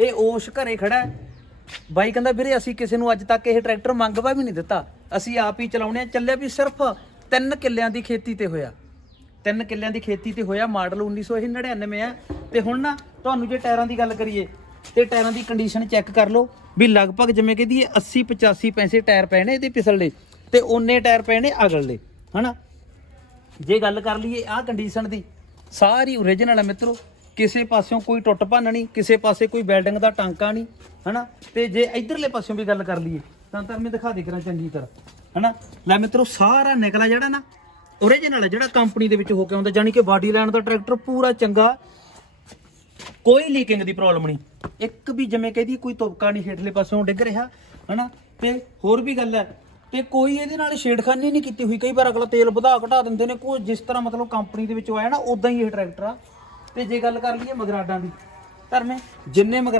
ਇਹ ਓਸ਼ ਘਰੇ ਖੜਾ ਹੈ। ਬਾਈ ਕਹਿੰਦਾ, ਵੀਰੇ, ਅਸੀਂ ਕਿਸੇ ਨੂੰ ਅੱਜ ਤੱਕ ਇਹ ਟਰੈਕਟਰ ਮੰਗਵਾ ਵੀ ਨਹੀਂ ਦਿੱਤਾ। ਅਸੀਂ ਆਪ ਹੀ ਚਲਾਉਣੇ ਆ। ਚੱਲਿਆ ਵੀ ਸਿਰਫ ਤਿੰਨ ਕਿੱਲਿਆਂ ਦੀ ਖੇਤੀ ਤੇ ਹੋਇਆ। ਤਿੰਨ ਕਿੱਲਿਆਂ ਦੀ ਖੇਤੀ ਤੇ ਹੋਇਆ। ਮਾਡਲ 1999 ਆ। ਤੇ ਹੁਣ ਨਾ, ਤੁਹਾਨੂੰ ਜੇ ਟਾਇਰਾਂ ਦੀ ਗੱਲ ਕਰੀਏ, ਤੇ ਟਾਇਰਾਂ ਦੀ ਕੰਡੀਸ਼ਨ ਚੈੱਕ ਕਰ ਲਓ ਵੀ ਲਗਭਗ ਜਿਵੇਂ ਕਹਦੀ 80 85 ਪੈਸੇ ਟਾਇਰ ਪਏ ਨੇ ਇਹਦੇ ਪਿਛਲੇ, ਤੇ ਓਨੇ ਟਾਇਰ ਪਏ ਨੇ ਅਗਲੇ, ਹਨਾ? ਜੇ ਗੱਲ ਕਰ ਲਈਏ ਆਹ ਕੰਡੀਸ਼ਨ ਦੀ, ਸਾਰੀ ਓਰੀਜਨਲ ਹੈ ਮਿੱਤਰੋ। ਕਿਸੇ ਪਾਸਿਓਂ ਕੋਈ ਟੁੱਟ ਭੰਨ ਨਹੀਂ, ਕਿਸੇ ਪਾਸੇ ਕੋਈ ਵੈਲਡਿੰਗ ਦਾ ਟਾਂਕਾ ਨਹੀਂ, ਹਨਾ? ਤੇ ਜੇ ਇਧਰਲੇ ਪਾਸਿਓਂ ਵੀ ਗੱਲ ਕਰ ਲਈਏ, ਤਾਂ ਤਾਂ ਮੈਂ ਦਿਖਾ ਦੇ ਕਰਾਂ ਚੰਗੀ ਤਰ੍ਹਾਂ, ਹਨਾ? ਲੈ ਮਿੱਤਰੋ, ਸਾਰਾ ਨਿਕਲਾ ਜਿਹੜਾ ਨਾ ਓਰੀਜਨਲ ਹੈ ਜਿਹੜਾ ਕੰਪਨੀ ਦੇ ਵਿੱਚ ਹੋ ਕੇ ਆਉਂਦਾ ਜਾਨੀ ਕਿ ਬਾਡੀ ਲਾਈਨ ਦਾ ਟਰੈਕਟਰ ਪੂਰਾ ਚੰਗਾ। ਕੋਈ ਲੀਕਿੰਗ ਦੀ ਪ੍ਰੋਬਲਮ ਨਹੀਂ। ਇੱਕ ਵੀ ਜਿਵੇਂ ਕਹਦੀ ਕੋਈ ਤੁਪਕਾ ਨਹੀਂ ਹੇਠਲੇ ਪਾਸਿਓਂ ਡਿੱਗ ਰਿਹਾ, ਹਨਾ? ਤੇ ਹੋਰ ਵੀ ਗੱਲ ਹੈ, ਤੇ ਕੋਈ ਇਹਦੇ ਨਾਲ ਛੇੜਖਾਨੀ ਨਹੀਂ ਕੀਤੀ ਹੋਈ। ਕਈ ਵਾਰ ਅਗਲਾ ਤੇਲ ਵਧਾ ਘਟਾ ਦਿੰਦੇ ਨੇ, ਕੋਈ ਜਿਸ ਤਰ੍ਹਾਂ ਮਤਲਬ ਕੰਪਨੀ ਦੇ ਵਿੱਚੋਂ ਆਇਆ ਨਾ ਉਦਾਂ ਹੀ ਇਹ ਟਰੈਕਟਰ ਆ। ਤੇ ਜੇ ਗੱਲ ਕਰ ਲਈਏ ਮਗਰਾਡਾਂ ਦੀ ਧਰਮੇ ਜਿੰਨੇ ਮਗਰ